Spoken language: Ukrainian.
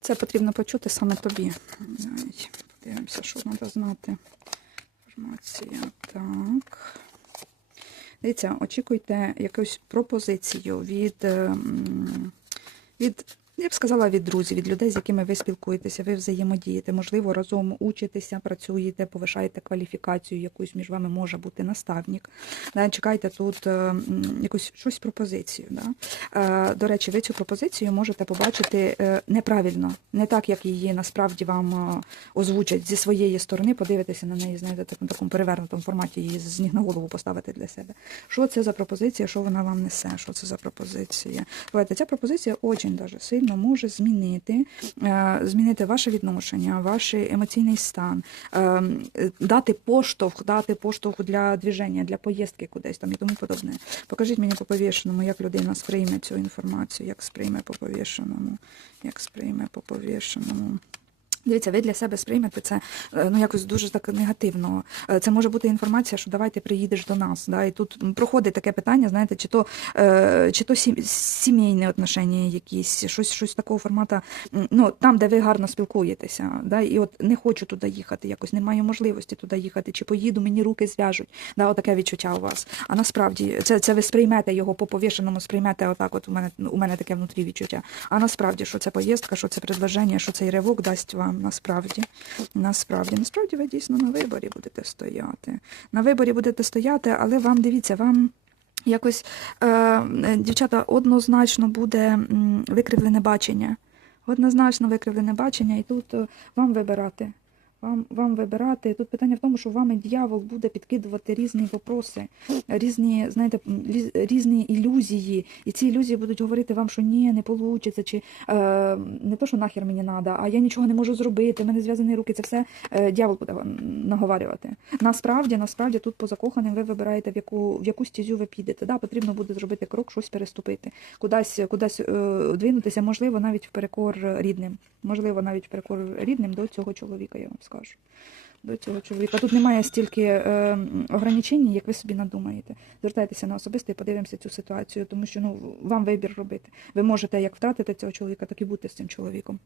Це потрібно почути саме тобі. Навіть подивимося, що треба знати. Інформація. Так. Дивіться, очікуйте якусь пропозицію від, від, я б сказала, від друзів, від людей, з якими ви спілкуєтеся, ви взаємодієте, можливо, разом учитеся, працюєте, повишаєте кваліфікацію, якусь між вами може бути наставник. Да, Чекайте тут е, якусь щось пропозицію. Да? Е, До речі, ви цю пропозицію можете побачити е, неправильно, не так, як її насправді вам озвучать зі своєї сторони, подивитися на неї, знаєте, на такому перевернутому форматі її з ніг на голову поставити для себе. Що це за пропозиція, що вона вам несе? Що це за пропозиція? Давайте, ця пропозиція дуже дуже сильно може змінити, е, змінити ваше відношення, ваш емоційний стан, е, дати поштовх, дати поштовх для движення, для поїздки кудись там і тому подобне. Покажіть мені по повішеному, як людина сприйме цю інформацію, як сприйме по повішеному, як сприйме по повішеному. Дивіться, ви для себе сприймете це е, ну якось дуже так негативно. Е, Це може бути інформація, що давай ти приїдеш до нас. Да? І тут проходить таке питання, знаєте, чи то, е, чи то сімейні отношення якісь, щось, щось такого формату, ну там, де ви гарно спілкуєтеся. Да? І от не хочу туди їхати, якось не маю можливості туди їхати, чи поїду, мені руки зв'яжуть. Да? Отаке відчуття у вас. А насправді це, це ви сприймете його по повішеному, сприймете отак. От у мене у мене таке внутрі відчуття. А насправді, що це поїздка, що це предложення, що цей ривок дасть вам насправді. Насправді, насправді ви дійсно на виборі будете стояти. На виборі будете стояти, але вам дивіться, вам. Якось, е, дівчата, однозначно буде викривлене бачення. Однозначно викривлене бачення, і тут е, вам вибирати. Вам, вам вибирати. Тут питання в тому, що вами дьявол буде підкидувати різні вопроси, різні, знаєте, різні ілюзії. І ці ілюзії будуть говорити вам, що ні, не вийде, чи е, не то, що нахер мені треба, а я нічого не можу зробити, в мене зв'язані руки. Це все е, дьявол буде наговарювати. Насправді, насправді, тут по закоханим ви вибираєте, в яку, в яку стезю ви підете. Да, потрібно буде зробити крок, щось переступити, кудись, кудись е, двинутися, можливо, навіть вперекор рідним. Можливо, навіть вперекор рідним до цього чоловіка, я вам скажу. До цього чоловіка. Тут немає стільки е, ограничень, як ви собі надумаєте. Звертайтеся на особисте і подивимося цю ситуацію, тому що ну, вам вибір робити. Ви можете як втратити цього чоловіка, так і бути з цим чоловіком.